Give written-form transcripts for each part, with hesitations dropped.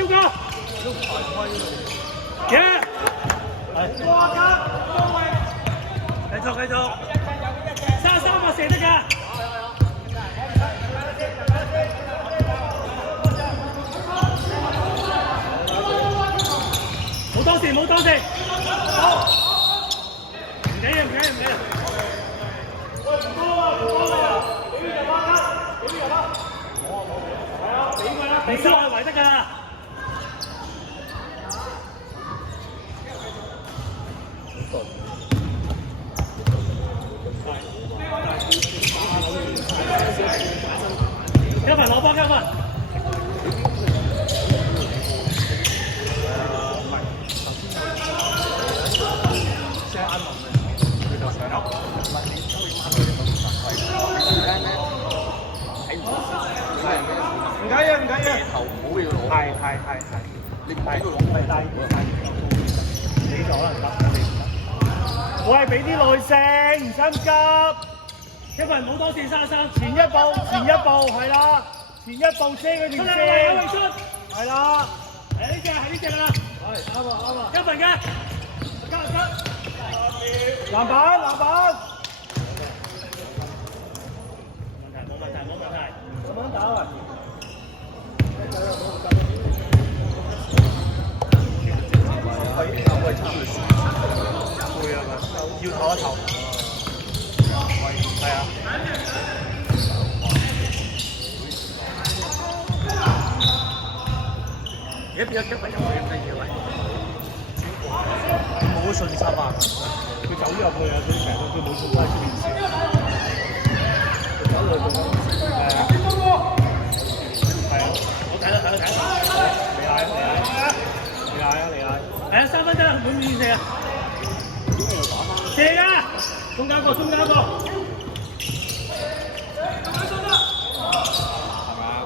超過。嘅。係。哇！高位。繼續。33個射得㗎。冇多謝。好。唔緊要。俾收外圍得㗎啦。一份攞波，一份。唔緊要，頭唔好俾佢攞。係。你唔俾佢攞咪低。你就可能得，你唔得。我係俾啲耐性，唔心急。因為唔好多線33，前一步，係啦，前一步遮佢條線。係啦。係呢隻啦。係啱。一份嘅。加。籃板。冇問題。咁樣打啊！會啊，要唞一唞。係啊。而家變咗今日有冇咁得意喂？冇信心啊！佢走咗入去啊！佢成個佢冇做翻出面先。佢走落去做係啊。我睇啦。你嗌。係啊，3分鐘啦，滿意射啊！射啊！中間個。係咪啊？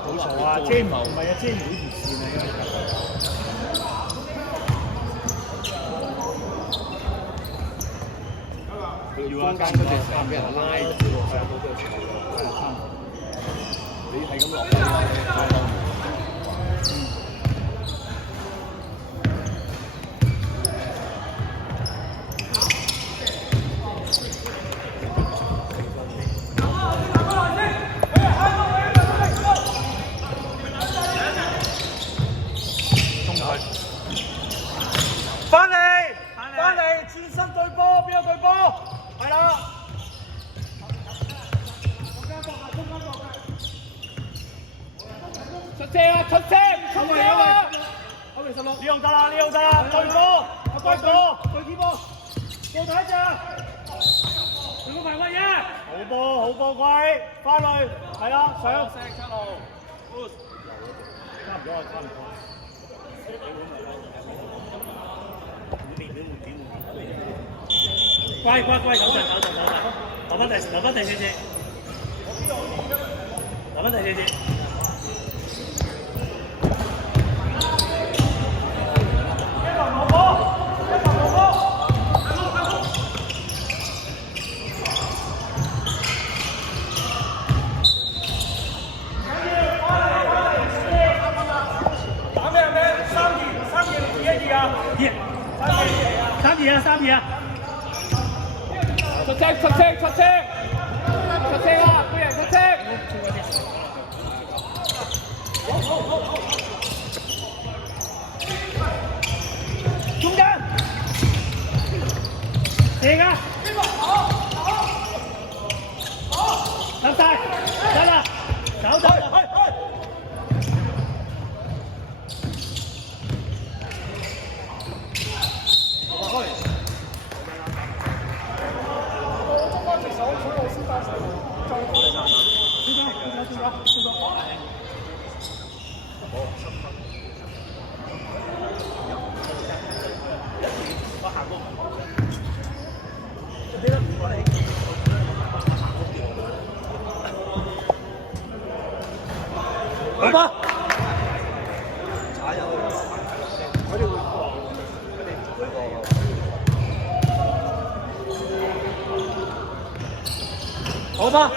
好傻啊！遮唔係啊，遮唔到條線啊，因為中間嗰隻成俾人拉住喎，係啊，嗰隻你係咁落。翻嚟，轉身對波，邊個對波？係啦。出車啊！後面16，呢用得啦，對波，對波，過睇咋？仲有埋位嘅。好波，貴，翻去，係啦，上。差唔多。乖，走陣，留翻第四節。3-2啊！出車啊！個人出車。中間。射啊！入晒，得啦，走。好吧。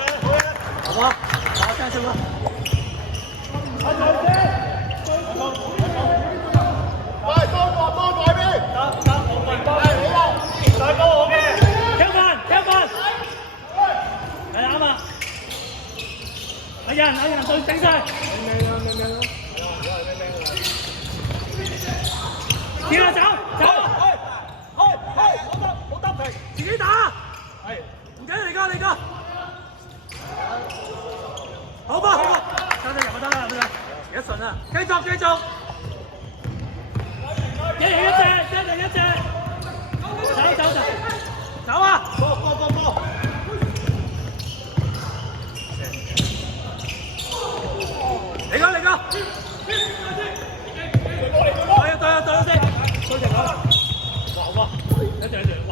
好吧，打下去吧。一順啊，繼續，一人一隻，走啊！波！嚟個！對先，收成啦！哇！一隻，哇！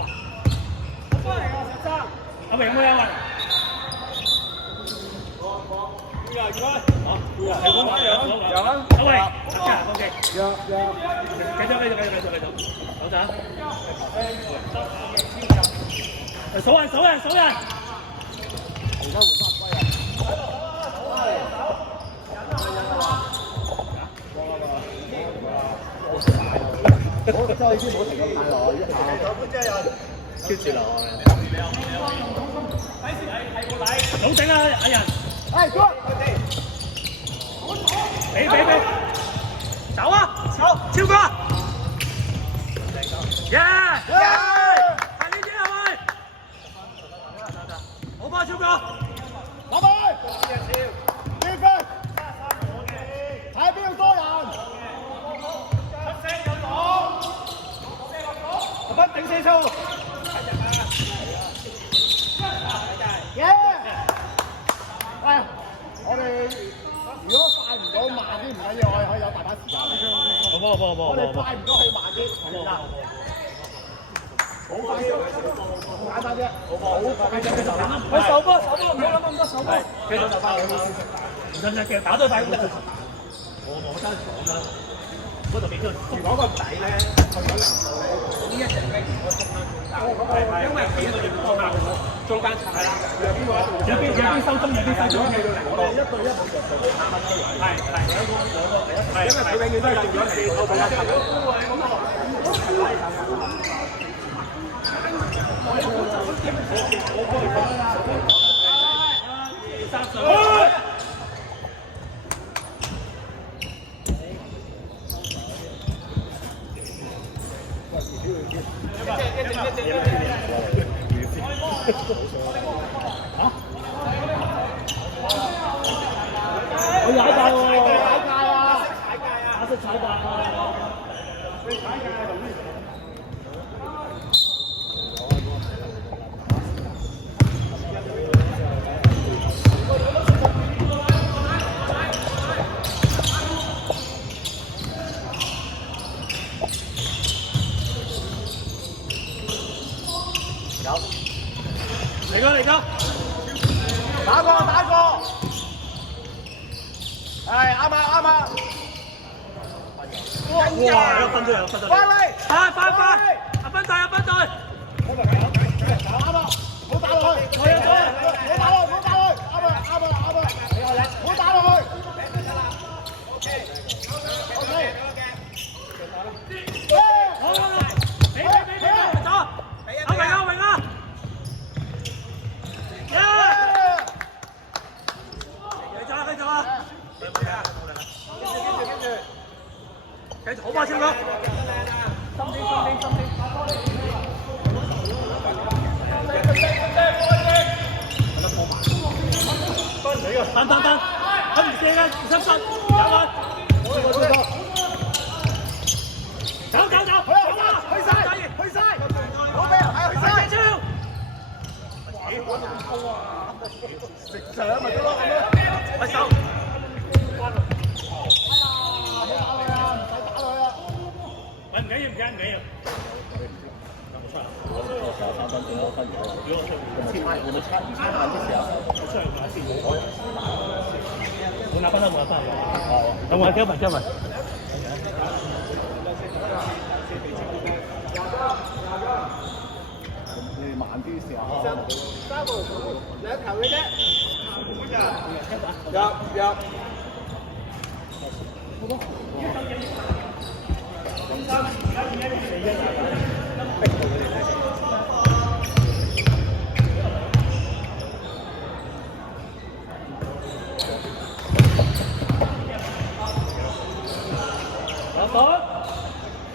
好嚟啊，石生！阿明有冇有啊？有啊！阿偉，OK， 有，繼續，手掌，數人，而家換翻歸啊！我真係已經冇停咁大耐，一下，keep 住落。好整啊，阿仁！係哥，俾，走啊，超哥，耶！快啲係咪？好吧，超哥，打開，結分，睇邊度多人。不頂四數，耶！係，我哋如果快唔到慢啲唔緊要，我哋可以有大把時間。我哋快唔到去慢啲，好快啲，簡單啫。好，繼續。去手波，唔好諗咁多手波。繼續就快兩分。唔使，其實打都快啲。我真係講啦。嗰度俾佢，如果個底咧，佢有能度咧，呢一隻咧，如果中間中間，因為企喺度要幫下佢，中間係啦，有邊收中，有邊收中，我哋一對一冇着數，係，因為佢永遠都係做咗4套對1球。我踩界喎，打識踩界啊！你踩界啊，嚟個，打過，係啱啊！哇！有分隊，快！阿分隊，啱啊！唔好打落去，唔好打落去，啱啊！唔好打落去。OK，好，俾，走，阿榮啊！繼續啊！繼續好吧，超哥。心啲。等，佢唔射嘅，唔使信，有佢。走，去晒，好俾人睇，去晒。食上咪得咯，咪手。唔緊要。我拿翻啦，等我交埋。你慢啲試下。3步2球嘅啫。入。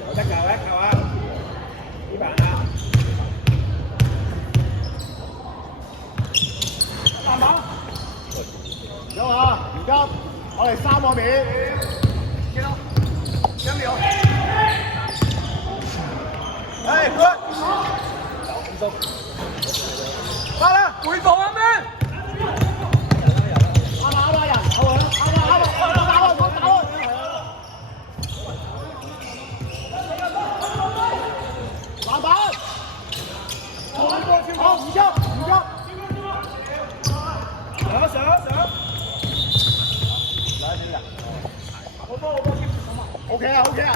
有得球啊！呢bàn啊！有啊！唔急，我哋3個面。心。得啦，回防啊咩？啱啦人，好啊，啱啦，打開。籃板，好，唔急。上。好波，OK 啊。